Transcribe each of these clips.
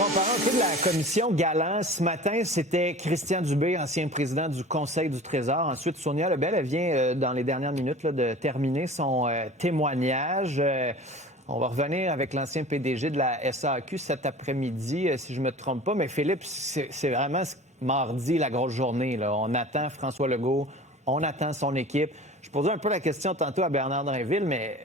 Bon, parlons un peu de la commission Galland. Ce matin, c'était Christian Dubé, ancien président du Conseil du Trésor. Ensuite, Sonia Lebel, elle vient dans les dernières minutes là, de terminer son témoignage. On va revenir avec l'ancien PDG de la SAQ cet après-midi, si je ne me trompe pas. Mais Philippe, c'est vraiment mardi, la grosse journée, là. On attend François Legault, on attend son équipe. Je posais un peu la question tantôt à Bernard Drinville, mais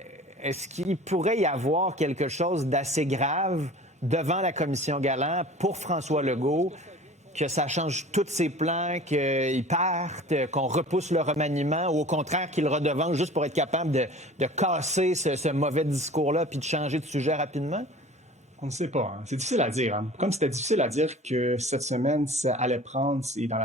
est-ce qu'il pourrait y avoir quelque chose d'assez grave devant la commission Galland pour François Legault, que ça change tous ses plans, qu'il parte, qu'on repousse le remaniement, ou au contraire qu'il redevance juste pour être capable de casser ce mauvais discours-là puis de changer de sujet rapidement? On ne sait pas. Hein. C'est difficile à dire. Hein. Comme c'était difficile à dire que cette semaine, ça allait prendre, et dans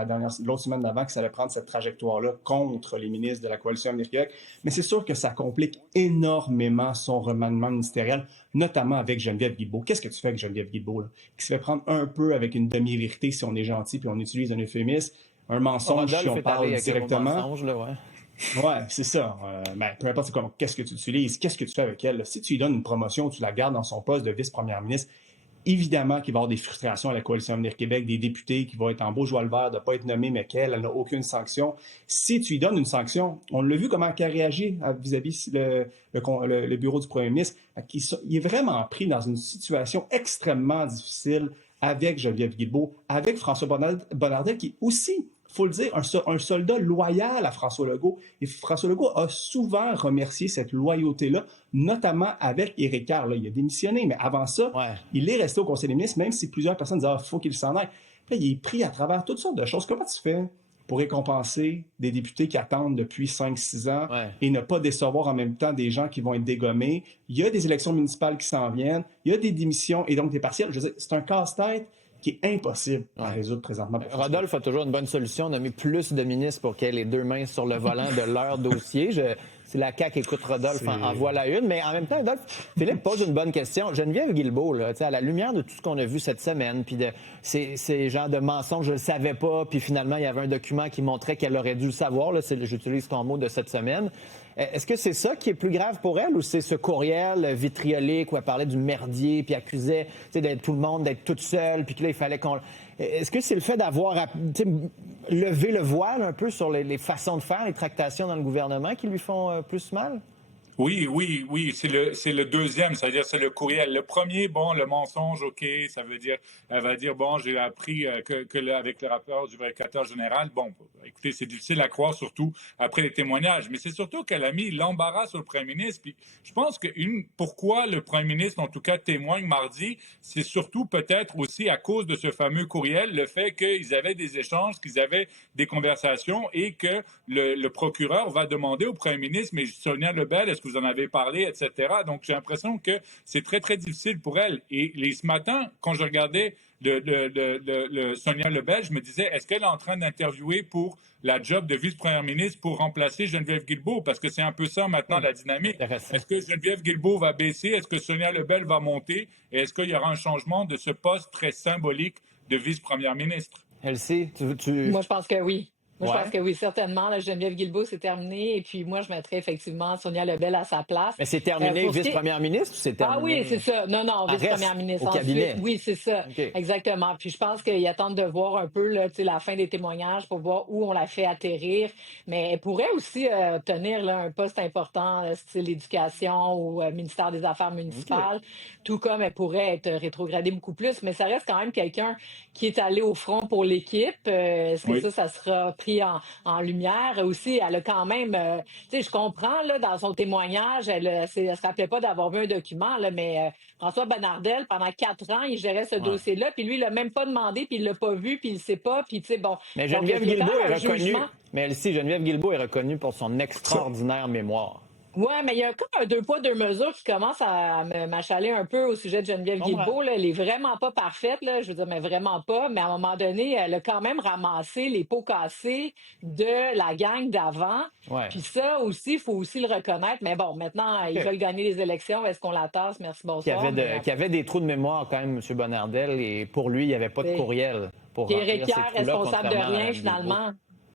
l'autre semaine d'avant, que ça allait prendre cette trajectoire-là contre les ministres de la Coalition Avenir Québec. Mais c'est sûr que ça complique énormément son remaniement ministériel, notamment avec Geneviève Guilbeault. Qu'est-ce que tu fais avec Geneviève Guilbeault, là? Qui se fait prendre un peu avec une demi-vérité, si on est gentil, puis on utilise un euphémisme, un mensonge, si on parle directement. Mensonge, là, ouais. Ouais, c'est ça. Peu importe qu'est-ce que tu utilises, qu'est-ce que tu fais avec elle. Là. Si tu lui donnes une promotion, tu la gardes dans son poste de vice-première ministre, évidemment qu'il va y avoir des frustrations à la Coalition Avenir Québec, des députés qui vont être en beau joie le vert de ne pas être nommés, mais elle n'a aucune sanction. Si tu lui donnes une sanction, on l'a vu comment elle a réagi vis-à-vis le bureau du premier ministre, il est vraiment pris dans une situation extrêmement difficile avec Geneviève Guilbeault, avec François Bonnardel, qui aussi, il faut le dire, un soldat loyal à François Legault. Et François Legault a souvent remercié cette loyauté-là, notamment avec Éric Kerr. Là, il a démissionné, mais avant ça, il est resté au Conseil des ministres, même si plusieurs personnes disaient « faut qu'il s'en aille ». Puis là, il est pris à travers toutes sortes de choses. Comment tu fais pour récompenser des députés qui attendent depuis 5-6 ans et ne pas décevoir en même temps des gens qui vont être dégommés? Il y a des élections municipales qui s'en viennent, il y a des démissions et donc des partiels. Je veux dire, c'est un casse-tête qui est impossible à résoudre présentement. Rodolphe a toujours une bonne solution, nommer plus de ministres pour qu'ils aient les deux mains sur le volant de leur dossier. Si la CAQ écoute Rodolphe, en voilà une. Mais en même temps, Rodolphe, Philippe pose une bonne question. Geneviève Guilbeault, là, à la lumière de tout ce qu'on a vu cette semaine, puis de ces genres de mensonges, je ne le savais pas, puis finalement, il y avait un document qui montrait qu'elle aurait dû le savoir. Là, j'utilise ton mot de cette semaine. Est-ce que c'est ça qui est plus grave pour elle ou c'est ce courriel vitriolique où elle parlait du merdier puis accusait d'être tout le monde, d'être toute seule puis que là, il fallait qu'on... Est-ce que c'est le fait d'avoir levé le voile un peu sur les façons de faire, les tractations dans le gouvernement qui lui font plus mal? Oui, c'est le deuxième, c'est-à-dire c'est le courriel. Le premier, bon, le mensonge, OK, ça veut dire, elle va dire, bon, j'ai appris avec le rapport du vérificateur général, bon, écoutez, c'est difficile à croire, surtout après les témoignages, mais c'est surtout qu'elle a mis l'embarras sur le premier ministre, puis je pense pourquoi le premier ministre, en tout cas, témoigne mardi, c'est surtout peut-être aussi à cause de ce fameux courriel, le fait qu'ils avaient des échanges, qu'ils avaient des conversations et que le procureur va demander au premier ministre, mais Sonia Lebel, est-ce que vous en avez parlé, etc. Donc, j'ai l'impression que c'est très, très difficile pour elle. Et ce matin, quand je regardais le Sonia Lebel, je me disais, est-ce qu'elle est en train d'interviewer pour la job de vice-première ministre pour remplacer Geneviève Guilbeault? Parce que c'est un peu ça maintenant la dynamique. Est-ce que Geneviève Guilbeault va baisser? Est-ce que Sonia Lebel va monter? Et est-ce qu'il y aura un changement de ce poste très symbolique de vice-première ministre? Elsie, Moi, je pense que oui. Moi, je pense que oui, certainement. Là, Geneviève Guilbeault, c'est terminé. Et puis, moi, je mettrais effectivement Sonia Lebel à sa place. Mais c'est terminé vice-première ministre ou c'est terminé? Ah oui, c'est ça. Non, vice-première ministre. Au cabinet. Ensuite, oui, c'est ça. Okay. Exactement. Puis, je pense qu'ils attendent de voir un peu là, la fin des témoignages pour voir où on la fait atterrir. Mais elle pourrait aussi obtenir là, un poste important, style éducation ou ministère des Affaires municipales. Okay. Tout comme elle pourrait être rétrogradée beaucoup plus. Mais ça reste quand même quelqu'un qui est allé au front pour l'équipe. Est-ce que ça sera pris en lumière aussi? Elle a quand même, tu sais, je comprends, là, dans son témoignage, elle se rappelait pas d'avoir vu un document, là, mais François Bonnardel, pendant 4 ans, il gérait ce dossier-là, puis lui, il l'a même pas demandé, puis il l'a pas vu, puis il sait pas, puis tu sais, bon. Mais Geneviève Guilbeault est reconnue. Mais Elsie, Geneviève Guilbeault est reconnue pour son extraordinaire mémoire. Oui, mais il y a comme un 2 poids, 2 mesures qui commence à m'achaler un peu au sujet de Geneviève Guilbeault. Là. Elle est vraiment pas parfaite, là, je veux dire, mais vraiment pas. Mais à un moment donné, elle a quand même ramassé les pots cassés de la gang d'avant. Puis ça aussi, il faut aussi le reconnaître. Mais bon, maintenant, ils veulent gagner les élections. Est-ce qu'on la tasse? Merci, bonsoir. Il y avait des trous de mémoire quand même, M. Bonnardel, et pour lui, il n'y avait pas de courriel. Puis Éric Kerr, responsable de rien, finalement.